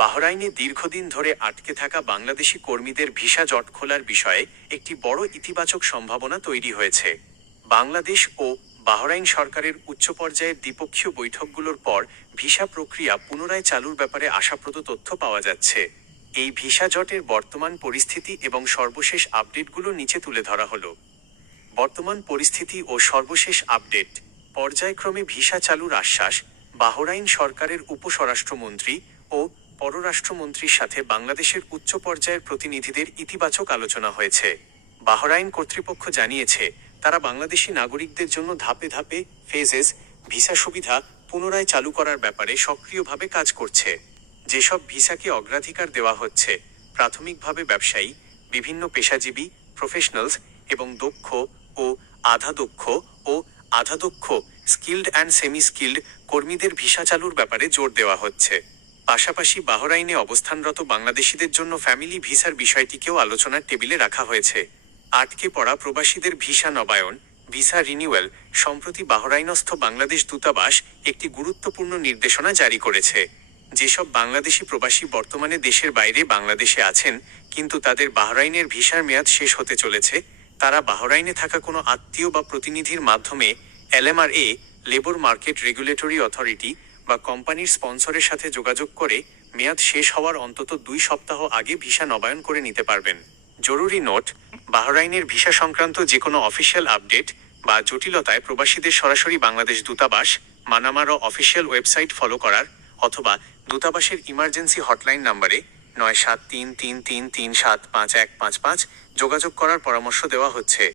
বাহরাইনে দীর্ঘদিন ধরে আটকে থাকা বাংলাদেশি কর্মীদের ভিসা জট খোলার বিষয়ে একটি বড় ইতিবাচক সম্ভাবনা তৈরি হয়েছে। বাংলাদেশ ও বাহরাইন সরকারের উচ্চ পর্যায়ের দ্বিপক্ষীয় বৈঠকগুলোর পর ভিসা প্রক্রিয়া পুনরায় চালুর ব্যাপারে আশাপ্রদ তথ্য পাওয়া যাচ্ছে। এই ভিসা জটের বর্তমান পরিস্থিতি এবং সর্বশেষ আপডেটগুলো নিচে তুলে ধরা হলো। বর্তমান পরিস্থিতি ও সর্বশেষ আপডেট। পর্যায়ক্রমে ভিসা চালুর আশ্বাস। বাহরাইন সরকারের উপস্বরাষ্ট্রমন্ত্রী ও পররাষ্ট্রমন্ত্রীর সাথে বাংলাদেশের উচ্চ পর্যায়ের প্রতিনিধিদের ইতিবাচক আলোচনা হয়েছে। বাহরাইন কর্তৃপক্ষ জানিয়েছে, তারা বাংলাদেশি নাগরিকদের জন্য ধাপে ধাপে ফেজেস ভিসা সুবিধা পুনরায় চালু করার ব্যাপারে সক্রিয়ভাবে কাজ করছে। যেসব ভিসাকে অগ্রাধিকার দেওয়া হচ্ছে, প্রাথমিকভাবে ব্যবসায়ী, বিভিন্ন পেশাজীবী, প্রফেশনালস এবং দক্ষ ও আধাদক্ষ ও আধাদক্ষ স্কিল্ড অ্যান্ড সেমি স্কিল্ড কর্মীদের ভিসা চালুর ব্যাপারে জোর দেওয়া হচ্ছে। পাশাপাশি বাহরাইনে অবস্থানরত বাংলাদেশিদের জন্য ফ্যামিলি ভিসার বিষয়টিকেও আলোচনার টেবিলে রাখা হয়েছে। আটকে পড়া প্রবাসীদের ভিসা নবায়ন, ভিসা রিনিউয়াল। সম্প্রতি বাহরাইনস্থ বাংলাদেশ দূতাবাস একটি গুরুত্বপূর্ণ নির্দেশনা জারি করেছে। যেসব বাংলাদেশি প্রবাসী বর্তমানে দেশের বাইরে বাংলাদেশে আছেন কিন্তু তাদের বাহরাইনের ভিসার মেয়াদ শেষ হতে চলেছে, তারা বাহরাইনে থাকা কোনো আত্মীয় বা প্রতিনিধির মাধ্যমে LMRA, labour market regulatory authority বা কোম্পানির স্পন্সরের সাথে যোগাযোগ করে মেয়াদ শেষ হওয়ার অন্তত 2 সপ্তাহ আগে ভিসা নবায়ন করে নিতে পারবেন। জরুরি নোট, বাহরাইনের ভিসা সংক্রান্ত যে কোনো অফিসিয়াল আপডেট বা জটিলতায় প্রবাসীদের সরাসরি বাংলাদেশ দূতাবাস, মানামার অফিসিয়াল ওয়েবসাইট ফলো করার অথবা দূতাবাসের ইমার্জেন্সি হটলাইন নম্বরে 973333755155 যোগাযোগ করার পরামর্শ দেওয়া হচ্ছে।